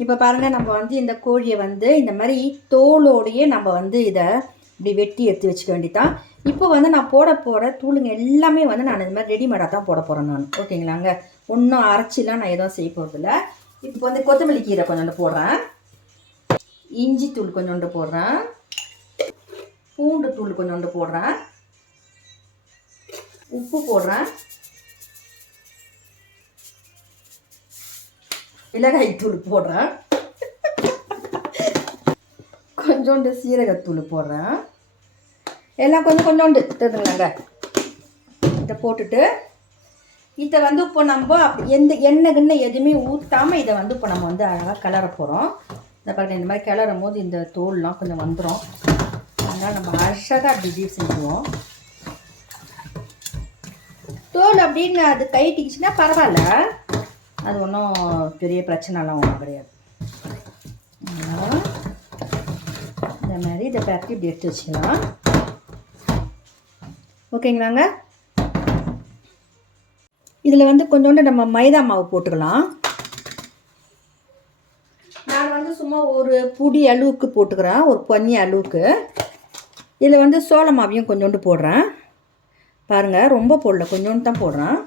இப்போ பாருங்கள், நம்ம வந்து இந்த கோழியை வந்து இந்த மாதிரி தோலோடையே நம்ம வந்து இதை இப்படி வெட்டி எடுத்து வச்சுக்க வேண்டியதான். இப்போ வந்து நான் போட போகிற தூளுங்க எல்லாமே வந்து நான் இந்த மாதிரி ரெடிமேடாக தான் போட போகிறேன் நான். ஓகேங்களாங்க, ஒன்றும் அரைச்சிலாம் நான் எதுவும் செய்ய போகிறதில்ல. இப்போ வந்து கொத்தமல்லி கீரை கொஞ்சோண்டு போடுறேன், இஞ்சி தூள் கொஞ்சோண்டு போடுறேன், பூண்டு தூள் கொஞ்சோண்டு போடுறேன், உப்பு போடுறேன், மிளகாய் தூள் போடுறேன், கொஞ்சோண்டு சீரகத்தூள் போடுறேன். எல்லாம் கொஞ்சோண்டு தெரிஞ்சுங்களாங்க. இதை போட்டுட்டு இதை வந்து இப்போ நம்ம எந்த எண்ணெய் எதுவுமே ஊற்றாமல் இதை வந்து இப்போ நம்ம வந்து அழகாக கிளற போகிறோம். இந்த பாருங்கள், இந்த மாதிரி கிளறும் போது இந்த தோல்லாம் கொஞ்சம் வந்துடும். அதனால் நம்ம அழகாக அப்படி செஞ்சுவோம். தோல் அப்படின்னு அது கைட்டிக்கிச்சுன்னா பரவாயில்ல, அது ஒன்றும் பெரிய பிரச்சனைலாம் ஒன்றும் கிடையாது. இந்த மாதிரி இதை பேக்கி இப்படி எடுத்து வச்சுக்கலாம். ஓகேங்களாங்க. இதில் வந்து கொஞ்சோண்டு நம்ம மைதா மாவு போட்டுக்கலாம். நான் வந்து சும்மா ஒரு புடி அளவுக்கு போட்டுக்கிறேன், ஒரு பன்னி அளவுக்கு. இதில் வந்து சோள மாவையும் கொஞ்சோண்டு போடுறேன். பாருங்கள், ரொம்ப போடல, கொஞ்சோண்டு தான் போடுறேன்.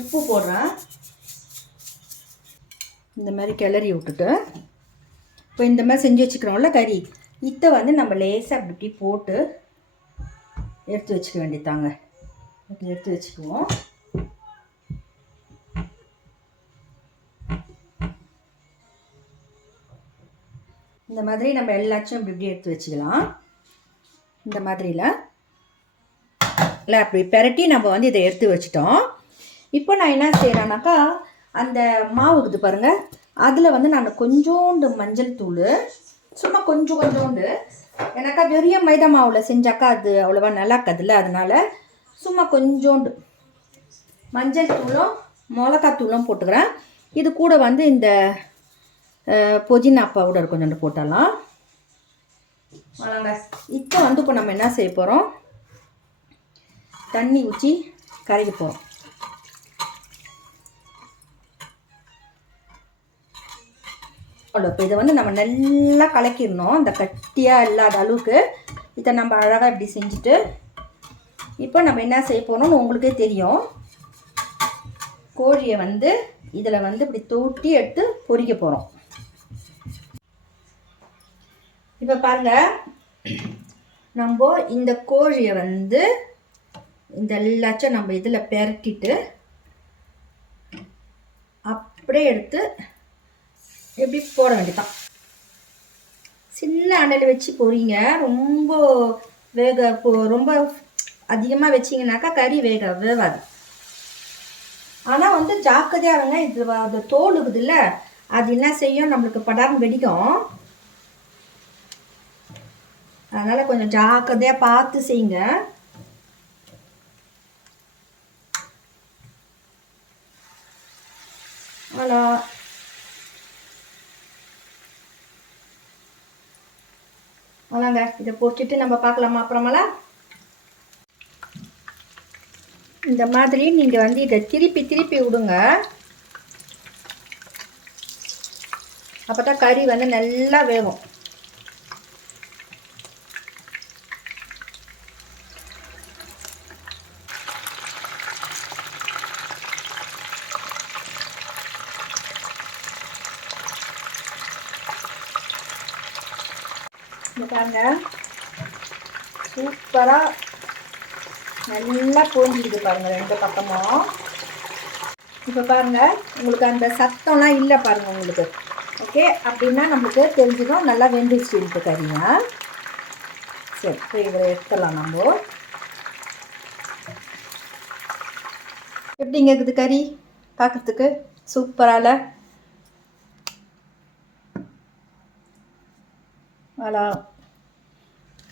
உப்பு போடுறேன். இந்த மாதிரி கிளறி விட்டுட்டு இப்போ இந்த மாதிரி செஞ்சு வச்சுக்கிறோம்ல கறி, இதை வந்து நம்ம லேசாக அப்படி போட்டு எடுத்து வச்சுக்க வேண்டியதாங்க. இப்படி எடுத்து வச்சுக்குவோம். இந்த மாதிரி நம்ம எல்லாத்தையும் இப்படி எடுத்து வச்சுக்கலாம். இந்த மாதிரியில் இல்லை அப்படி பெரட்டி நம்ம வந்து இதை எடுத்து வச்சிட்டோம். இப்போ நான் என்ன செய்கிறேன்னாக்கா, அந்த மாவு இருக்குது பாருங்கள், அதில் வந்து நான் கொஞ்சோண்டு மஞ்சள் தூள், சும்மா கொஞ்சோண்டு, எனக்கா பெரிய மைதா மாவில் செஞ்சாக்கா அது அவ்வளோவா நல்லா இருக்காதுல்ல, அதனால் சும்மா கொஞ்சோண்டு மஞ்சள் தூளும் மிளகாத்தூளும் போட்டுக்கிறேன். இது கூட வந்து இந்த புதினா பவுடர் கொஞ்சோண்டு போட்டலாம். இப்போ வந்து இப்போ நம்ம என்ன செய்ய போகிறோம், தண்ணி ஊற்றி கரைக்க போகிறோம். இப்போ இதை வந்து நம்ம நல்லா கலக்கிடணும், இந்த கட்டியாக இல்லாத அளவுக்கு. இதை நம்ம அழகாக இப்படி செஞ்சுட்டு இப்போ நம்ம என்ன செய்ய போகிறோம்னு உங்களுக்கே தெரியும். கோழியை வந்து இதில் வந்து இப்படி தூட்டி எடுத்து பொரிக்க போகிறோம். இப்போ பாருங்கள், நம்ம இந்த கோழியை வந்து இந்த எல்லாச்சும் நம்ம இதில் பெரட்டிட்டு அப்படியே எடுத்து எப்படி போட வேண்டியதான். சின்ன அணையில் வச்சு பொரிங்க, ரொம்ப அதிகமாக வச்சிங்கனாக்கா கறி வேகாது. ஆனால் வந்து ஜாக்கிரதையாக இருங்க, இது அந்த தோல் இருக்குதுல்ல, அது என்ன செய்யும், நம்மளுக்கு படாரம் வெடிக்கும். அதனால் கொஞ்சம் ஜாக்கிரதையாக பார்த்து செய்யுங்க. ஹலோ, அதாங்க, இதை பொரிச்சிட்டு நம்ம பார்க்கலாமா அப்புறமெல்லாம். இந்த மாதிரி நீங்கள் வந்து இதை திருப்பி விடுங்க, அப்போ தான் கறி வந்து நல்லா வேகும். இந்த பாருங்க, சூப்பராக நல்லா பொரிஞ்சிடுது பாருங்கள் ரெண்டு பக்கமும். இப்போ பாருங்கள், உங்களுக்கு அந்த சத்தம்லாம் இல்லை பாருங்கள் உங்களுக்கு. ஓகே, அப்படின்னா நம்மளுக்கு தெரிஞ்சிடும் நல்லா வெந்துச்சுன்ட்டு கறிங்க. சரி, இப்போ இதில் எடுத்துடலாம் நம்ம. எப்படிங்க இருக்குது கறி பார்க்குறதுக்கு? சூப்பரால வாழா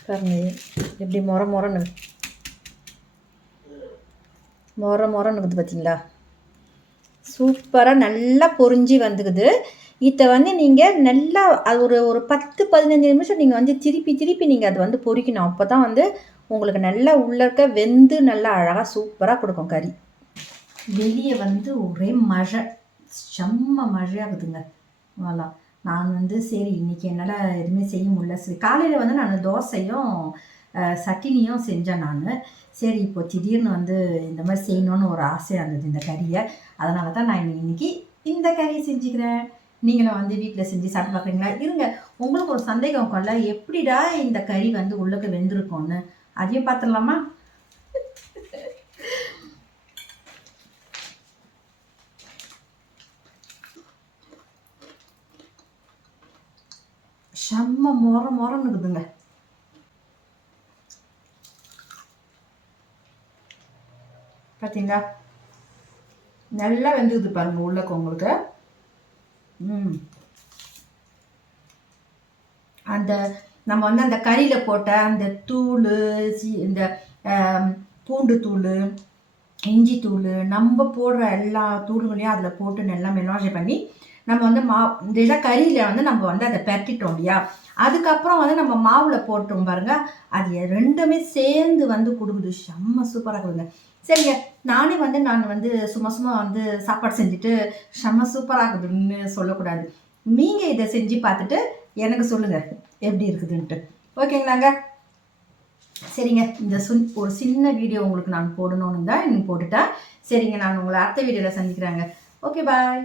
பாருங்க, எப்படி மொரன்னு இருக்குது பார்த்தீங்களா? சூப்பராக நல்லா பொரிஞ்சு வந்துக்குது. இதை வந்து நீங்கள் நல்லா அது ஒரு 10-15 நிமிஷம் நீங்கள் வந்து திருப்பி நீங்கள் அதை வந்து பொரிக்கணும். அப்போ தான் வந்து உங்களுக்கு நல்லா உள்ளக்க வெந்து நல்லா அழகாக சூப்பராக கொடுக்கும் கறி. வெளியே வந்து ஒரே மழை, செம்ம மழையாகுதுங்க. வாலா. நான் வந்து சரி இன்னைக்கு என்னால் எதுவுமே செய்ய முடியல. சரி காலையில் வந்து நான் தோசையும் சட்டினியும் செஞ்சேன் நான். சரி இப்போ திடீர்னு வந்து இந்த மாதிரி செய்யணும்னு ஒரு ஆசையாக இருந்தது இந்த கறியை. அதனால தான் நான் இன்னைக்கு இந்த கறியை செஞ்சுக்கிறேன். நீங்களும் வந்து வீட்டில் செஞ்சு சாப்பிட்டு பார்க்குறீங்களா? இருங்க, உங்களுக்கு ஒரு சந்தேகம் இருக்கும்ல, எப்படிடா இந்த கறி வந்து உள்ளுக்கு வெந்திருக்கும்னு. அதையும் பார்த்துடலாமா? செம்ம மொரன்னு இருக்குதுங்க. பார்த்தீங்களா? நல்லா வெந்துக்குது பாருங்க உள்ளக்க உங்களுக்கு. அந்த நம்ம வந்து அந்த கறியில் போட்ட அந்த தூள், இந்த பூண்டு தூள், இஞ்சி தூள், நம்ம போடுற எல்லா தூளுங்களையும் அதில் போட்டு நல்லா மெலாஜ் பண்ணி நம்ம வந்து இந்த கறியில் வந்து நம்ம வந்து அதை பரட்டிட்டோம் இல்லையா? அதுக்கப்புறம் வந்து நம்ம மாவில் போட்டோம் பாருங்க, அது ரெண்டுமே சேர்ந்து வந்து கொடுக்குது. செம்ம சூப்பராக இருக்குதுங்க. சரிங்க, நான் வந்து சும்மா வந்து சாப்பாடு செஞ்சுட்டு செம்ம சூப்பராக இருக்குதுன்னு சொல்லக்கூடாது. நீங்கள் இதை செஞ்சு பார்த்துட்டு எனக்கு சொல்லுங்கள் எப்படி இருக்குதுன்ட்டு. ஓகேங்களாங்க? சரிங்க, இந்த ஒரு சின்ன வீடியோ உங்களுக்கு நான் போடணும்னு தான் போட்டுட்டேன். சரிங்க, நான் உங்களை அடுத்த வீடியோவில் சந்திக்கிறேங்க. ஓகே, பாய்.